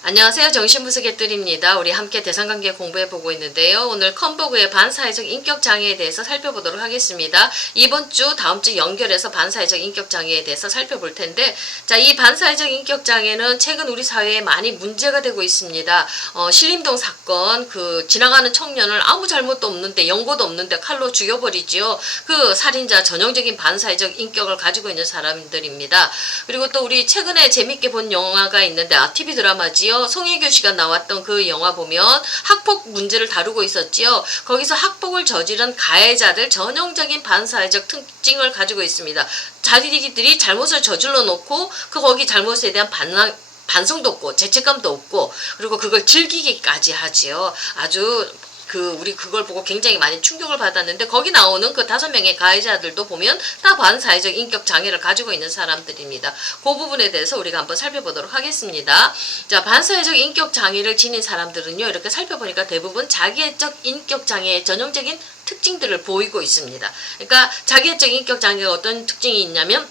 안녕하세요. 정신분석의뜰입니다. 우리 함께 대상관계 공부해보고 있는데요. 오늘 컨버그의 반사회적 인격장애에 대해서 살펴보도록 하겠습니다. 이번 주, 다음 주 연결해서 반사회적 인격장애에 대해서 살펴볼 텐데, 자, 이 반사회적 인격장애는 최근 우리 사회에 많이 문제가 되고 있습니다. 신림동 사건, 지나가는 청년을 아무 잘못도 없는데, 연고도 없는데 칼로 죽여버리지요. 그 살인자 전형적인 반사회적 인격을 가지고 있는 사람들입니다. 그리고 또 우리 최근에 재밌게 본 영화가 있는데, TV 드라마지요. 송혜교 씨가 나왔던 그 영화 보면 학폭 문제를 다루고 있었지요. 거기서 학폭을 저지른 가해자들 전형적인 반사회적 특징을 가지고 있습니다. 자기들이 잘못을 저질러 놓고 거기 잘못에 대한 반성도 없고 죄책감도 없고 그리고 그걸 즐기기까지 하지요. 아주 우리 그걸 보고 굉장히 많이 충격을 받았는데 거기 나오는 그 5명의 가해자들도 보면 다 반사회적 인격 장애를 가지고 있는 사람들입니다. 그 부분에 대해서 우리가 한번 살펴보도록 하겠습니다. 자, 반사회적 인격 장애를 지닌 사람들은요, 이렇게 살펴보니까 대부분 자기애적 인격 장애의 전형적인 특징들을 보이고 있습니다. 그러니까 자기애적 인격 장애가 어떤 특징이 있냐면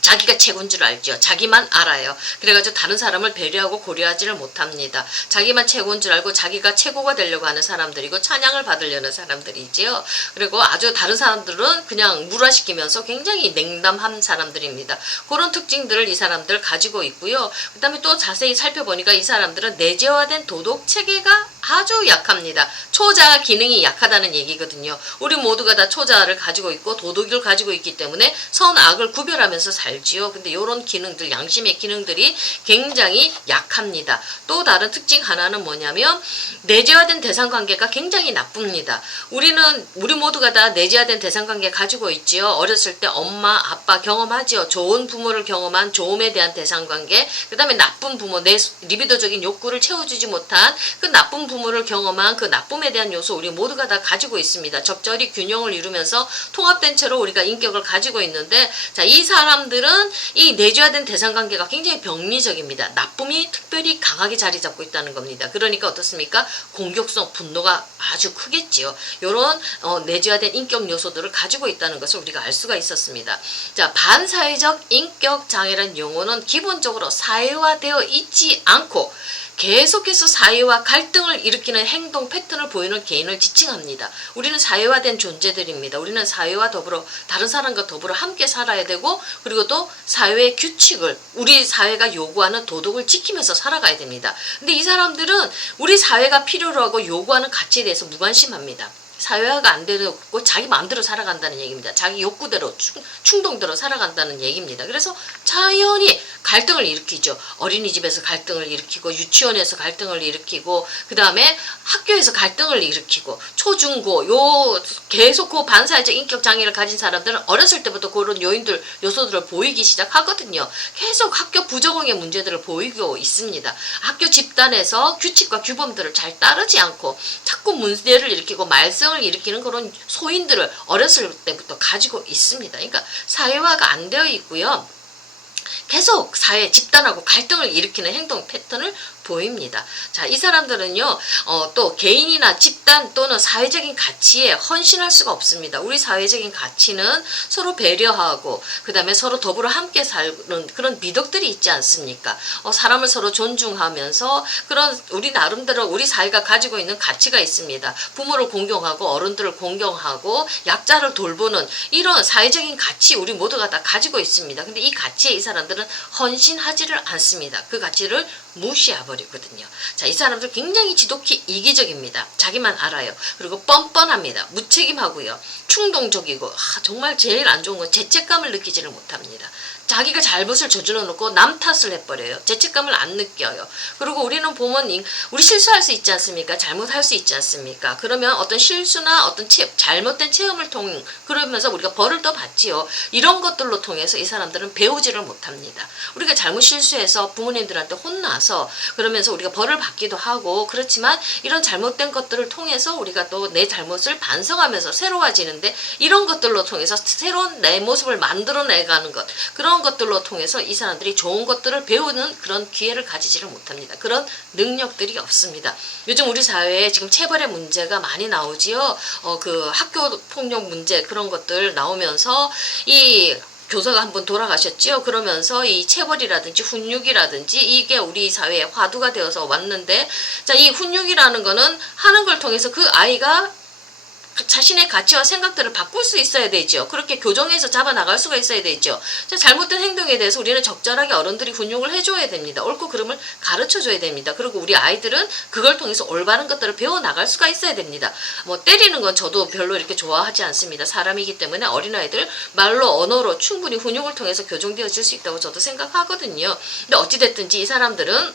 자기가 최고인 줄 알죠. 자기만 알아요. 그래가지고 다른 사람을 배려하고 고려하지를 못합니다. 자기만 최고인 줄 알고 자기가 최고가 되려고 하는 사람들이고 찬양을 받으려는 사람들이지요. 그리고 아주 다른 사람들은 그냥 물화시키면서 굉장히 냉담한 사람들입니다. 그런 특징들을 이 사람들 가지고 있고요. 그 다음에 또 자세히 살펴보니까 이 사람들은 내재화된 도덕 체계가 아주 약합니다. 초자 기능이 약하다는 얘기거든요. 우리 모두가 다 초자를 가지고 있고 도덕을 가지고 있기 때문에 선악을 구별하면서 살지요. 근데 이런 기능들, 양심의 기능들이 굉장히 약합니다. 또 다른 특징 하나는 뭐냐면 내재화된 대상관계가 굉장히 나쁩니다. 우리 모두가 다 내재화된 대상관계 가지고 있지요. 어렸을 때 엄마, 아빠 경험하지요. 좋은 부모를 경험한 좋음에 대한 대상관계, 그 다음에 나쁜 부모, 내 리비도적인 욕구를 채워주지 못한 그 나쁜 부모를 경험한 그 나쁨에 대한 요소 우리 모두가 다 가지고 있습니다. 적절히 균형을 이루면서 통합된 채로 우리가 인격을 가지고 있는데, 자, 이 사람들은 이 내재화된 대상관계가 굉장히 병리적입니다. 나쁨이 특별히 강하게 자리 잡고 있다는 겁니다. 그러니까 어떻습니까? 공격성, 분노가 아주 크겠지요. 이런 내재화된 인격 요소들을 가지고 있다는 것을 우리가 알 수가 있었습니다. 자, 반사회적 인격 장애라는 용어는 기본적으로 사회화되어 있지 않고 계속해서 사회와 갈등을 일으키는 행동 패턴을 보이는 개인을 지칭합니다. 우리는 사회화된 존재들입니다. 우리는 사회와 더불어 다른 사람과 더불어 함께 살아야 되고 그리고 또 사회의 규칙을 우리 사회가 요구하는 도덕을 지키면서 살아가야 됩니다. 근데 이 사람들은 우리 사회가 필요로 하고 요구하는 가치에 대해서 무관심합니다. 사회화가 안 되고 자기 마음대로 살아간다는 얘기입니다. 자기 욕구대로 충동대로 살아간다는 얘기입니다. 그래서 자연히 갈등을 일으키죠. 어린이집에서 갈등을 일으키고 유치원에서 갈등을 일으키고 그 다음에 학교에서 갈등을 일으키고 초중고 계속 그 반사회적 인격 장애를 가진 사람들은 어렸을 때부터 그런 요소들을 보이기 시작하거든요. 계속 학교 부적응의 문제들을 보이고 있습니다. 학교 집단에서 규칙과 규범들을 잘 따르지 않고 자꾸 문제를 일으키고 말썽을 일으키는 그런 소인들을 어렸을 때부터 가지고 있습니다. 그러니까 사회화가 안 되어 있고요. 계속 사회 집단하고 갈등을 일으키는 행동 패턴을 보입니다. 자, 이 사람들은요, 또 개인이나 집단 또는 사회적인 가치에 헌신할 수가 없습니다. 우리 사회적인 가치는 서로 배려하고, 그 다음에 서로 더불어 함께 사는 그런 미덕들이 있지 않습니까? 사람을 서로 존중하면서 그런 우리 나름대로 우리 사회가 가지고 있는 가치가 있습니다. 부모를 공경하고 어른들을 공경하고 약자를 돌보는 이런 사회적인 가치 우리 모두가 다 가지고 있습니다. 근데 이 가치에 이 사람들은 헌신하지를 않습니다. 그 가치를 무시해버리거든요. 자, 이 사람들 굉장히 지독히 이기적입니다. 자기만 알아요. 그리고 뻔뻔합니다. 무책임하고요. 충동적이고 정말 제일 안 좋은 건 죄책감을 느끼지를 못합니다. 자기가 잘못을 저질러 놓고 남 탓을 해버려요. 죄책감을 안 느껴요. 그리고 우리는 보면 우리 실수할 수 있지 않습니까? 잘못할 수 있지 않습니까? 그러면 어떤 실수나 어떤 잘못된 체험을 그러면서 우리가 벌을 또 받지요. 이런 것들로 통해서 이 사람들은 배우지를 못합니다. 우리가 잘못 실수해서 부모님들한테 혼나서 그러면서 우리가 벌을 받기도 하고 그렇지만 이런 잘못된 것들을 통해서 우리가 또 내 잘못을 반성하면서 새로워지는데 이런 것들로 통해서 새로운 내 모습을 만들어내가는 것 그런 것들로 통해서 이 사람들이 좋은 것들을 배우는 그런 기회를 가지지를 못합니다. 그런 능력들이 없습니다. 요즘 우리 사회에 지금 체벌의 문제가 많이 나오지요. 그 학교 폭력 문제 그런 것들 나오면서 이 교사가 한 분 돌아가셨지요. 그러면서 이 체벌이라든지 훈육이라든지 이게 우리 사회에 화두가 되어서 왔는데, 자, 이 훈육이라는 거는 하는 걸 통해서 그 아이가 자신의 가치와 생각들을 바꿀 수 있어야 되죠. 그렇게 교정해서 잡아나갈 수가 있어야 되죠. 자, 잘못된 행동에 대해서 우리는 적절하게 어른들이 훈육을 해줘야 됩니다. 옳고 그름을 가르쳐줘야 됩니다. 그리고 우리 아이들은 그걸 통해서 올바른 것들을 배워나갈 수가 있어야 됩니다. 뭐 때리는 건 저도 별로 이렇게 좋아하지 않습니다. 사람이기 때문에 어린아이들 말로 언어로 충분히 훈육을 통해서 교정되어질 수 있다고 저도 생각하거든요. 근데 어찌됐든지 이 사람들은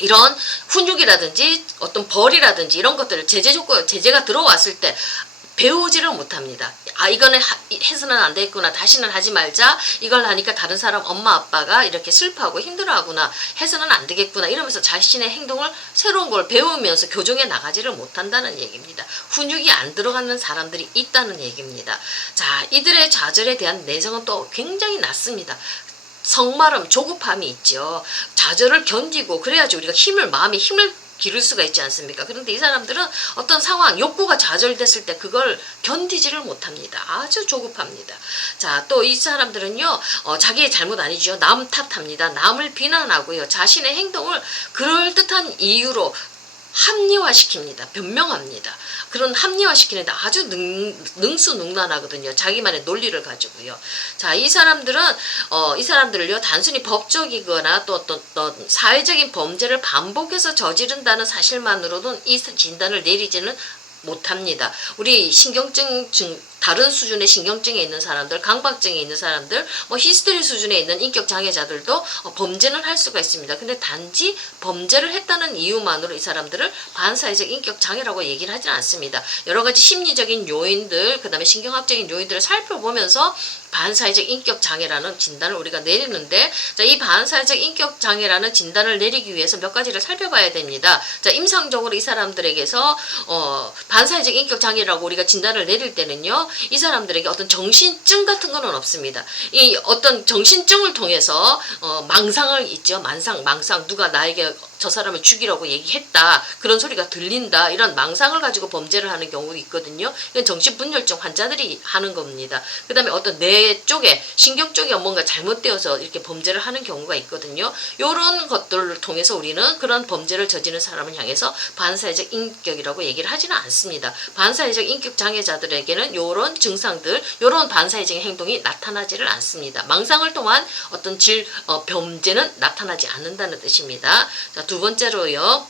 이런 훈육이라든지 어떤 벌이라든지 이런 것들을 제재가 들어왔을 때 배우지를 못합니다. 아, 이거는 해서는 안 되겠구나. 다시는 하지 말자. 이걸 하니까 다른 사람 엄마 아빠가 이렇게 슬퍼하고 힘들어하구나. 해서는 안 되겠구나. 이러면서 자신의 행동을 새로운 걸 배우면서 교정해 나가지를 못한다는 얘기입니다. 훈육이 안 들어가는 사람들이 있다는 얘기입니다. 자, 이들의 좌절에 대한 내성은 또 굉장히 낮습니다. 성마름, 조급함이 있죠. 좌절을 견디고 그래야지 우리가 마음에 힘을 기를 수가 있지 않습니까? 그런데 이 사람들은 어떤 상황, 욕구가 좌절됐을 때 그걸 견디지를 못합니다. 아주 조급합니다. 자, 또 이 사람들은요, 자기의 잘못 아니죠. 남 탓합니다. 남을 비난하고요. 자신의 행동을 그럴듯한 이유로 합리화시킵니다. 변명합니다. 그런 합리화시키는데 아주 능수능란하거든요. 자기만의 논리를 가지고요. 자, 이 사람들을요, 단순히 법적이거나 또 어떤 사회적인 범죄를 반복해서 저지른다는 사실만으로는 이 진단을 내리지는 못합니다. 우리 다른 수준의 신경증에 있는 사람들, 강박증에 있는 사람들, 뭐 히스테리 수준에 있는 인격 장애자들도 범죄는 할 수가 있습니다. 근데 단지 범죄를 했다는 이유만으로 이 사람들을 반사회적 인격 장애라고 얘기를 하지는 않습니다. 여러 가지 심리적인 요인들, 그다음에 신경학적인 요인들을 살펴보면서 반사회적 인격 장애라는 진단을 우리가 내리는데, 자, 이 반사회적 인격 장애라는 진단을 내리기 위해서 몇 가지를 살펴봐야 됩니다. 자, 임상적으로 이 사람들에게서 반사회적 인격 장애라고 우리가 진단을 내릴 때는요, 이 사람들에게 어떤 정신증 같은 거는 없습니다. 이 어떤 정신증을 통해서 망상을 있죠. 망상 누가 나에게 저 사람을 죽이라고 얘기했다, 그런 소리가 들린다, 이런 망상을 가지고 범죄를 하는 경우가 있거든요. 이건 정신분열증 환자들이 하는 겁니다. 그 다음에 어떤 뇌 쪽에, 신경 쪽에 뭔가 잘못되어서 이렇게 범죄를 하는 경우가 있거든요. 이런 것들을 통해서 우리는 그런 범죄를 저지르는 사람을 향해서 반사회적 인격이라고 얘기를 하지는 않습니다. 반사회적 인격 장애자들에게는 이런 증상들, 이런 반사회적인 행동이 나타나지를 않습니다. 망상을 통한 어떤 범죄는 나타나지 않는다는 뜻입니다. 자, 두 번째로요.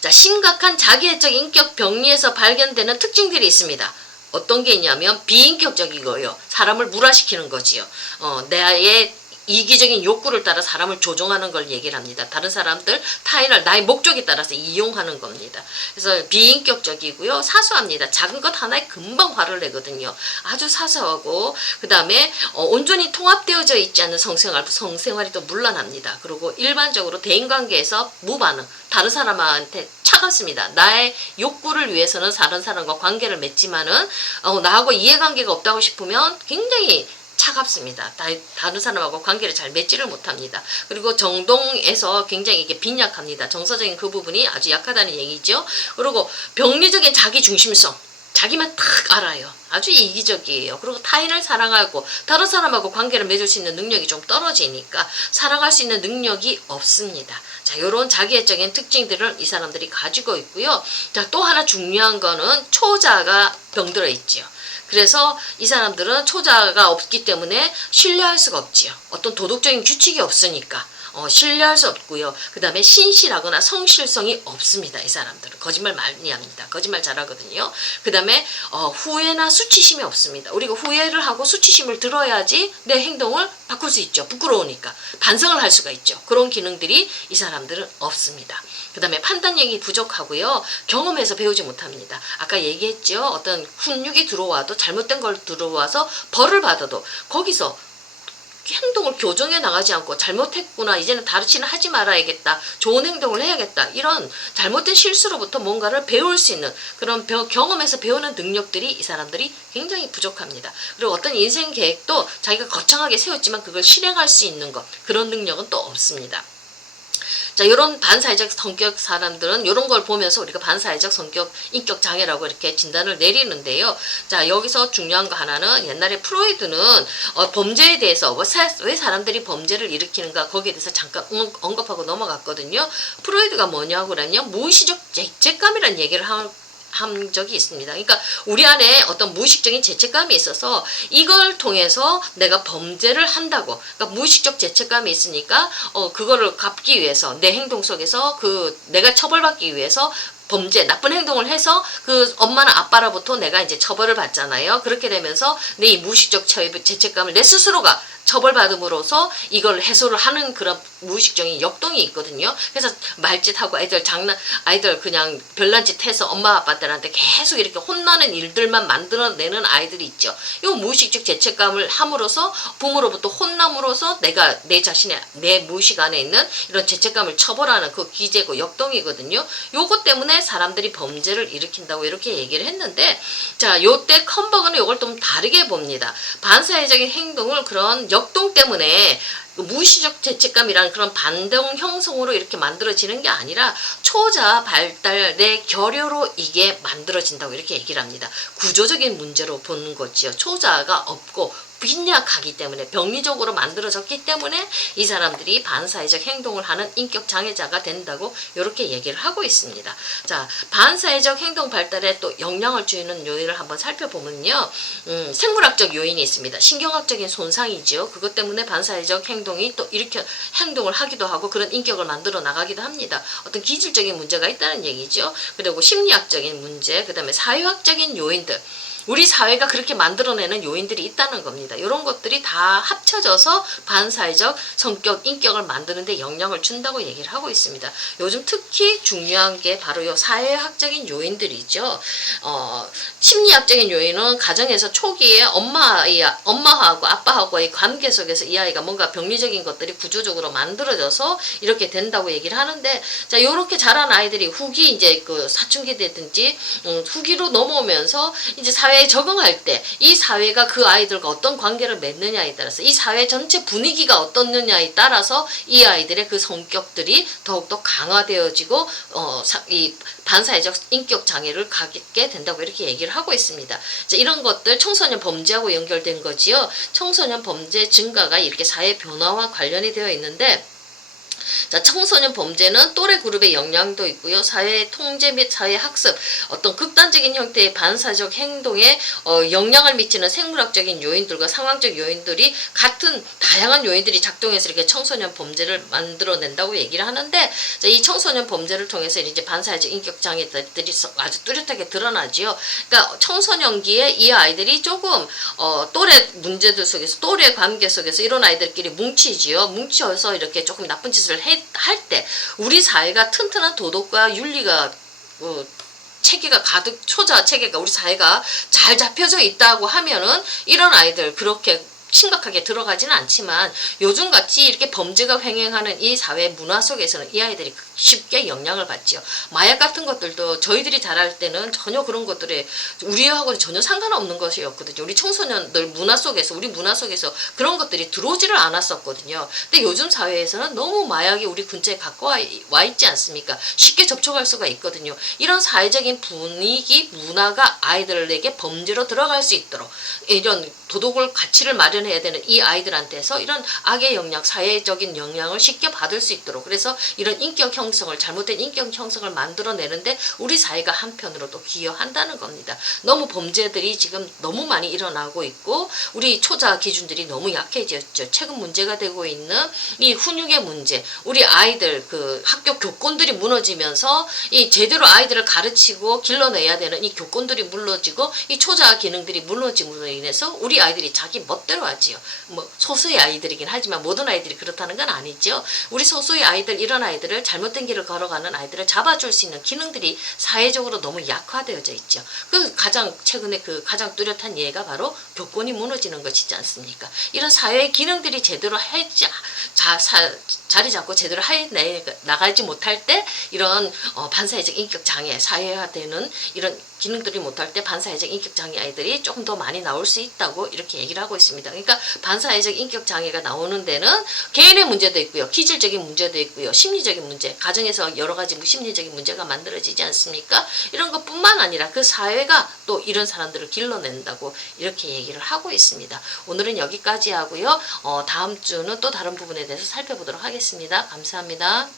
자, 심각한 자기애적 인격 병리에서 발견되는 특징들이 있습니다. 어떤 게 있냐면 비인격적이고요. 사람을 물화시키는 거지요. 나의 이기적인 욕구를 따라 사람을 조종하는 걸 얘기를 합니다. 다른 사람들, 타인을 나의 목적에 따라서 이용하는 겁니다. 그래서 비인격적이고요. 사소합니다. 작은 것 하나에 금방 화를 내거든요. 아주 사소하고, 그 다음에 온전히 통합되어져 있지 않은 성생활이 또 문란합니다. 그리고 일반적으로 대인관계에서 무반응, 다른 사람한테 차갑습니다. 나의 욕구를 위해서는 다른 사람과 관계를 맺지만은 나하고 이해관계가 없다고 싶으면 굉장히 차갑습니다. 다른 사람하고 관계를 잘 맺지를 못합니다. 그리고 정동에서 굉장히 이게 빈약합니다. 정서적인 그 부분이 아주 약하다는 얘기죠. 그리고 병리적인 자기중심성, 자기만 딱 알아요. 아주 이기적이에요. 그리고 타인을 사랑하고 다른 사람하고 관계를 맺을 수 있는 능력이 좀 떨어지니까 사랑할 수 있는 능력이 없습니다. 자, 요런 자기애적인 특징들을 이 사람들이 가지고 있고요. 자, 또 하나 중요한 거는 초자가 병들어 있지요. 그래서 이 사람들은 초자가 없기 때문에 신뢰할 수가 없지요. 어떤 도덕적인 규칙이 없으니까 신뢰할 수 없고요. 그 다음에 신실하거나 성실성이 없습니다. 이 사람들은 거짓말 많이 합니다. 거짓말 잘하거든요. 그 다음에 후회나 수치심이 없습니다. 우리가 후회를 하고 수치심을 들어야지 내 행동을 바꿀 수 있죠. 부끄러우니까 반성을 할 수가 있죠. 그런 기능들이 이 사람들은 없습니다. 그 다음에 판단력이 부족하고요. 경험에서 배우지 못합니다. 아까 얘기했죠. 어떤 훈육이 들어와도 잘못된 걸 들어와서 벌을 받아도 거기서 행동을 교정해 나가지 않고 잘못했구나, 이제는 다시는 하지 말아야겠다, 좋은 행동을 해야겠다, 이런 잘못된 실수로부터 뭔가를 배울 수 있는 그런 경험에서 배우는 능력들이 이 사람들이 굉장히 부족합니다. 그리고 어떤 인생 계획도 자기가 거창하게 세웠지만 그걸 실행할 수 있는 것, 그런 능력은 또 없습니다. 자, 이런 반사회적 성격 사람들은 이런 걸 보면서 우리가 반사회적 성격 인격 장애라고 이렇게 진단을 내리는데요. 자, 여기서 중요한 거 하나는 옛날에 프로이드는 범죄에 대해서 왜 사람들이 범죄를 일으키는가 거기에 대해서 잠깐 언급하고 넘어갔거든요. 프로이드가 뭐냐고 그랬냐, 무의식적 죄책감이라는 얘기를 한 적이 있습니다. 그러니까 우리 안에 어떤 무의식적인 죄책감이 있어서 이걸 통해서 내가 범죄를 한다고, 그러니까 무의식적 죄책감이 있으니까 그거를 갚기 위해서 내 행동 속에서 내가 처벌받기 위해서 범죄, 나쁜 행동을 해서 그 엄마나 아빠로부터 내가 이제 처벌을 받잖아요. 그렇게 되면서 내 이 무의식적 죄책감을 내 스스로가 처벌받음으로써 이걸 해소를 하는 그런 무의식적인 역동이 있거든요. 그래서 말짓하고 아이들 그냥 별난 짓 해서 엄마 아빠들한테 계속 이렇게 혼나는 일들만 만들어내는 아이들이 있죠. 이 무의식적 죄책감을 함으로써 부모로부터 혼남으로써 내가 내 무의식 안에 있는 이런 죄책감을 처벌하는 그 기제고 역동이거든요. 요것 때문에 사람들이 범죄를 일으킨다고 이렇게 얘기를 했는데, 자, 요때 컴버그는 요걸 좀 다르게 봅니다. 반사회적인 행동을 그런 역동 때문에 무의식적 죄책감이라는 그런 반동 형성으로 이렇게 만들어지는 게 아니라 초자 발달의 결여로 이게 만들어진다고 이렇게 얘기를 합니다. 구조적인 문제로 보는 거지요. 초자가 없고 빈약하기 때문에, 병리적으로 만들어졌기 때문에 이 사람들이 반사회적 행동을 하는 인격 장애자가 된다고 이렇게 얘기를 하고 있습니다. 자, 반사회적 행동 발달에 또 영향을 주는 요인을 한번 살펴보면요, 생물학적 요인이 있습니다. 신경학적인 손상이죠. 그것 때문에 반사회적 행동이 또 이렇게 행동을 하기도 하고 그런 인격을 만들어 나가기도 합니다. 어떤 기질적인 문제가 있다는 얘기죠. 그리고 심리학적인 문제, 그 다음에 사회학적인 요인들, 우리 사회가 그렇게 만들어내는 요인들이 있다는 겁니다. 이런 것들이 다 합쳐져서 반사회적 성격, 인격을 만드는데 영향을 준다고 얘기를 하고 있습니다. 요즘 특히 중요한 게 바로 이 사회학적인 요인들이죠. 심리학적인 요인은 가정에서 초기에 엄마하고 아빠하고의 관계 속에서 이 아이가 뭔가 병리적인 것들이 구조적으로 만들어져서 이렇게 된다고 얘기를 하는데, 자, 이렇게 자란 아이들이 후기 이제 그 사춘기 되든지 후기로 넘어오면서 이제 사회에 적응할 때 이 사회가 그 아이들과 어떤 관계를 맺느냐에 따라서, 이 사회 전체 분위기가 어떻느냐에 따라서 이 아이들의 그 성격들이 더욱더 강화되어지고 이 반사회적 인격 장애를 갖게 된다고 이렇게 얘기를 하고 있습니다. 자, 이런 것들 청소년 범죄하고 연결된 거지요. 청소년 범죄 증가가 이렇게 사회 변화와 관련이 되어 있는데, 자, 청소년 범죄는 또래 그룹의 영향도 있고요. 사회 통제 및 사회 학습, 어떤 극단적인 형태의 반사적 행동에 영향을 미치는 생물학적인 요인들과 상황적 요인들이 같은 다양한 요인들이 작동해서 이렇게 청소년 범죄를 만들어낸다고 얘기를 하는데, 자, 이 청소년 범죄를 통해서 이제 반사적 인격 장애들이 아주 뚜렷하게 드러나지요. 그러니까 청소년기에 이 아이들이 조금 또래 문제들 속에서, 또래 관계 속에서 이런 아이들끼리 뭉치지요. 뭉쳐서 이렇게 조금 나쁜 짓을 할 때 우리 사회가 튼튼한 도덕과 윤리가 체계가 가득, 초자 체계가 우리 사회가 잘 잡혀져 있다고 하면은 이런 아이들 그렇게 심각하게 들어가지는 않지만, 요즘같이 이렇게 범죄가 횡행하는 이 사회 문화 속에서는 이 아이들이 쉽게 영향을 받지요. 마약 같은 것들도 저희들이 자랄 때는 전혀 그런 것들에 우리하고는 전혀 상관없는 것이었거든요. 우리 청소년들 문화 속에서, 우리 문화 속에서 그런 것들이 들어오지를 않았었거든요. 근데 요즘 사회에서는 너무 마약이 우리 근처에 가까워 있지 않습니까? 쉽게 접촉할 수가 있거든요. 이런 사회적인 분위기, 문화가 아이들에게 범죄로 들어갈 수 있도록, 이런 도덕을 가치를 마련해야 되는 이 아이들한테서 이런 악의 영향, 사회적인 영향을 쉽게 받을 수 있도록, 그래서 이런 인격 형성을, 잘못된 인격 형성을 만들어내는데 우리 사회가 한편으로 또 기여한다는 겁니다. 너무 범죄들이 지금 너무 많이 일어나고 있고 우리 초자 기준들이 너무 약해졌죠. 최근 문제가 되고 있는 이 훈육의 문제, 우리 아이들 그 학교 교권들이 무너지면서 이 제대로 아이들을 가르치고 길러내야 되는 이 교권들이 무너지고 이 초자 기능들이 무너짐으로 인해서 우리 아이들이 자기 멋대로 하지요. 뭐 소수의 아이들이긴 하지만 모든 아이들이 그렇다는 건 아니죠. 우리 소수의 아이들, 이런 아이들을 잘못된 길을 걸어가는 아이들을 잡아줄 수 있는 기능들이 사회적으로 너무 약화되어져 있죠. 그 가장 최근에 그 가장 뚜렷한 예가 바로 교권이 무너지는 것이지 않습니까? 이런 사회의 기능들이 제대로 자리 잡고 제대로 나가지 못할 때 이런 반사회적 인격 장애, 사회화되는 이런 기능들이 못할 때 반사회적 인격장애 아이들이 조금 더 많이 나올 수 있다고 이렇게 얘기를 하고 있습니다. 그러니까 반사회적 인격장애가 나오는 데는 개인의 문제도 있고요. 기질적인 문제도 있고요. 심리적인 문제, 가정에서 여러 가지 심리적인 문제가 만들어지지 않습니까? 이런 것뿐만 아니라 그 사회가 또 이런 사람들을 길러낸다고 이렇게 얘기를 하고 있습니다. 오늘은 여기까지 하고요. 다음 주는 또 다른 부분에 대해서 살펴보도록 하겠습니다. 감사합니다.